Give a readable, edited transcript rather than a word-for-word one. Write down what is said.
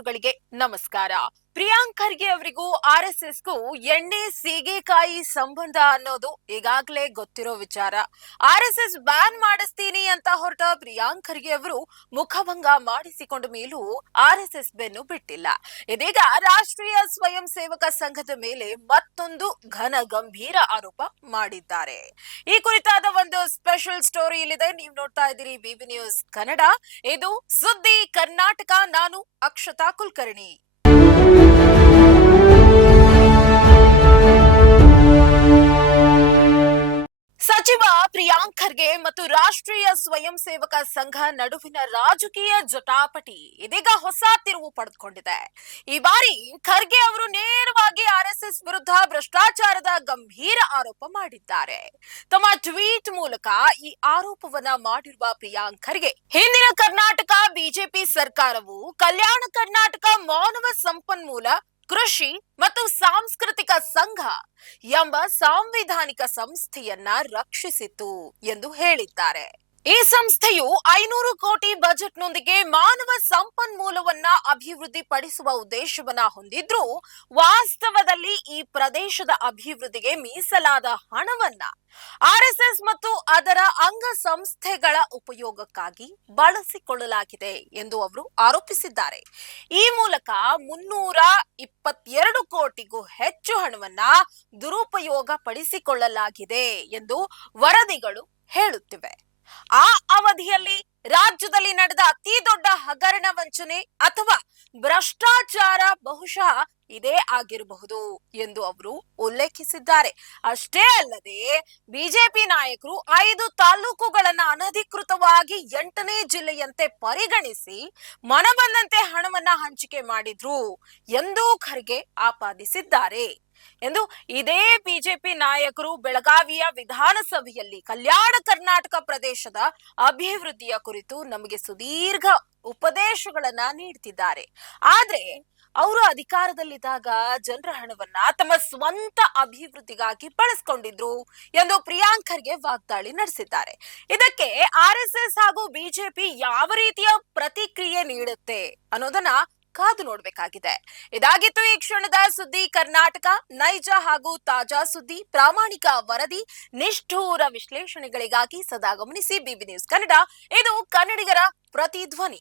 ವೀಕ್ಷಕರಿಗೆ ನಮಸ್ಕಾರ. ಪ್ರಿಯಾಂಕ್ ಖರ್ಗೆ ಅವರಿಗೂ ಆರ್ಎಸ್ಎಸ್ಗೂ ಎಣ್ಣೆ ಸೀಗೆಕಾಯಿ ಸಂಬಂಧ ಅನ್ನೋದು ಈಗಾಗಲೇ ಗೊತ್ತಿರೋ ವಿಚಾರ. ಆರ್ಎಸ್ಎಸ್ ಬ್ಯಾನ್ ಮಾಡಿಸ್ತೀನಿ ಅಂತ ಹೊರಟ ಪ್ರಿಯಾಂಕ್ ಖರ್ಗೆ ಅವರು ಮುಖಭಂಗ ಮಾಡಿಸಿಕೊಂಡ ಮೇಲೂ ಆರ್ಎಸ್ಎಸ್ ಬೆನ್ನು ಬಿಟ್ಟಿಲ್ಲ. ಇದೀಗ ರಾಷ್ಟ್ರೀಯ ಸ್ವಯಂ ಸೇವಕ ಸಂಘದ ಮೇಲೆ ಮತ್ತೊಂದು ಘನ ಗಂಭೀರ ಆರೋಪ ಮಾಡಿದ್ದಾರೆ. ಈ ಕುರಿತಾದ ಒಂದು ಸ್ಪೆಷಲ್ ಸ್ಟೋರಿ ಇಲ್ಲಿದೆ. ನೀವು ನೋಡ್ತಾ ಇದ್ದೀರಿ ಬಿಬಿ ನ್ಯೂಸ್ ಕನ್ನಡ. ಇದು ಸುದ್ದಿ ಕರ್ನಾಟಕ. ನಾನು ಅಕ್ಷತಾ ಕುಲಕರ್ಣಿ. ಸಚಿವ ಪ್ರಿಯಾಂಕ್ ಖರ್ಗೆ ಮತ್ತು ರಾಷ್ಟ್ರೀಯ ಸ್ವಯಂ ಸೇವಕ ಸಂಘ ನಡುವಿನ ರಾಜಕೀಯ ಜಟಾಪಟಿ ಇದೀಗ ಹೊಸ ತಿರುವು ಪಡೆದುಕೊಂಡಿದೆ. ಈ ಬಾರಿ ಖರ್ಗೆ ಅವರು ನೇರವಾಗಿ ಆರ್ಎಸ್ಎಸ್ ವಿರುದ್ಧ ಭ್ರಷ್ಟಾಚಾರದ ಗಂಭೀರ ಆರೋಪ ಮಾಡಿದ್ದಾರೆ. ತಮ್ಮ ಟ್ವೀಟ್ ಮೂಲಕ ಈ ಆರೋಪವನ್ನ ಮಾಡಿರುವ ಪ್ರಿಯಾಂಕ್ ಖರ್ಗೆ, ಹಿಂದಿನ ಕರ್ನಾಟಕ ಬಿಜೆಪಿ ಸರ್ಕಾರವು ಕಲ್ಯಾಣ ಕರ್ನಾಟಕ ಮಾನವ ಸಂಪನ್ಮೂಲ ಕೃಷಿ ಮತ್ತು ಸಾಂಸ್ಕೃತಿಕ ಸಂಘ ಎಂಬ ಸಾಂವಿಧಾನಿಕ ಸಂಸ್ಥೆಯನ್ನ ರಕ್ಷಿಸಿತು ಎಂದು ಹೇಳಿದ್ದಾರೆ. ಈ ಸಂಸ್ಥೆಯು 500 ಕೋಟಿ ಬಜೆಟ್ನೊಂದಿಗೆ ಮಾನವ ಸಂಪನ್ಮೂಲವನ್ನ ಅಭಿವೃದ್ಧಿಪಡಿಸುವ ಉದ್ದೇಶವನ್ನ ಹೊಂದಿದ್ರೂ ವಾಸ್ತವದಲ್ಲಿ ಈ ಪ್ರದೇಶದ ಅಭಿವೃದ್ಧಿಗೆ ಮೀಸಲಾದ ಹಣವನ್ನ ಆರ್ಎಸ್ಎಸ್ ಮತ್ತು ಅದರ ಅಂಗ ಸಂಸ್ಥೆಗಳ ಉಪಯೋಗಕ್ಕಾಗಿ ಬಳಸಿಕೊಳ್ಳಲಾಗಿದೆ ಎಂದು ಅವರು ಆರೋಪಿಸಿದ್ದಾರೆ. ಈ ಮೂಲಕ 322 ಕೋಟಿಗೂ ಹೆಚ್ಚು ಹಣವನ್ನ ದುರುಪಯೋಗ ಪಡಿಸಿಕೊಳ್ಳಲಾಗಿದೆ ಎಂದು ವರದಿಗಳು ಹೇಳುತ್ತಿವೆ. ಆ ಅವಧಿಯಲ್ಲಿ ರಾಜ್ಯದಲ್ಲಿ ನಡೆದ ಅತಿ ದೊಡ್ಡ ಹಗರಣ, ವಂಚನೆ ಅಥವಾ ಭ್ರಷ್ಟಾಚಾರ ಬಹುಶಃ ಇದೇ ಆಗಿರಬಹುದು ಎಂದು ಅವರು ಉಲ್ಲೇಖಿಸಿದ್ದಾರೆ. ಅಷ್ಟೇ ಅಲ್ಲದೆ ಬಿಜೆಪಿ ನಾಯಕರು 5 ತಾಲೂಕುಗಳನ್ನ ಅನಧಿಕೃತವಾಗಿ 8ನೇ ಜಿಲ್ಲೆಯಂತೆ ಪರಿಗಣಿಸಿ ಮನಬಂದಂತೆ ಹಣವನ್ನ ಹಂಚಿಕೆ ಮಾಡಿದ್ರು ಎಂದು ಖರ್ಗೆ ಆಪಾದಿಸಿದ್ದಾರೆ ಎಂದು ಇದೇ ಬಿಜೆಪಿ ನಾಯಕರು ಬೆಳಗಾವಿಯ ವಿಧಾನಸಭೆಯಲ್ಲಿ ಕಲ್ಯಾಣ ಕರ್ನಾಟಕ ಪ್ರದೇಶದ ಅಭಿವೃದ್ಧಿಯ ಕುರಿತು ನಮಗೆ ಸುದೀರ್ಘ ಉಪದೇಶಗಳನ್ನ ನೀಡ್ತಿದ್ದಾರೆ. ಆದ್ರೆ ಅವರು ಅಧಿಕಾರದಲ್ಲಿದ್ದಾಗ ಜನರ ಹಣವನ್ನ ತಮ್ಮ ಸ್ವಂತ ಅಭಿವೃದ್ಧಿಗಾಗಿ ಬಳಸಿಕೊಂಡಿದ್ರು ಎಂದು ಪ್ರಿಯಾಂಕ್ ಖರ್ಗೆ ವಾಗ್ದಾಳಿ ನಡೆಸಿದ್ದಾರೆ. ಇದಕ್ಕೆ ಆರ್ಎಸ್ಎಸ್ ಹಾಗೂ ಬಿಜೆಪಿ ಯಾವ ರೀತಿಯ ಪ್ರತಿಕ್ರಿಯೆ ನೀಡುತ್ತೆ ಅನ್ನೋದನ್ನ ಕಾದು ನೋಡ್ಬೇಕಾಗಿದೆ. ಇದಾಗಿತ್ತು ಈ ಕ್ಷಣದ ಸುದ್ದಿ ಕರ್ನಾಟಕ. ನೈಜ ಹಾಗೂ ತಾಜಾ ಸುದ್ದಿ, ಪ್ರಾಮಾಣಿಕ ವರದಿ, ನಿಷ್ಠೂರ ವಿಶ್ಲೇಷಣೆಗಳಿಗಾಗಿ ಸದಾ ಗಮನಿಸಿ ಬಿಬಿ ನ್ಯೂಸ್ ಕನ್ನಡ. ಇದು ಕನ್ನಡಿಗರ ಪ್ರತಿಧ್ವನಿ.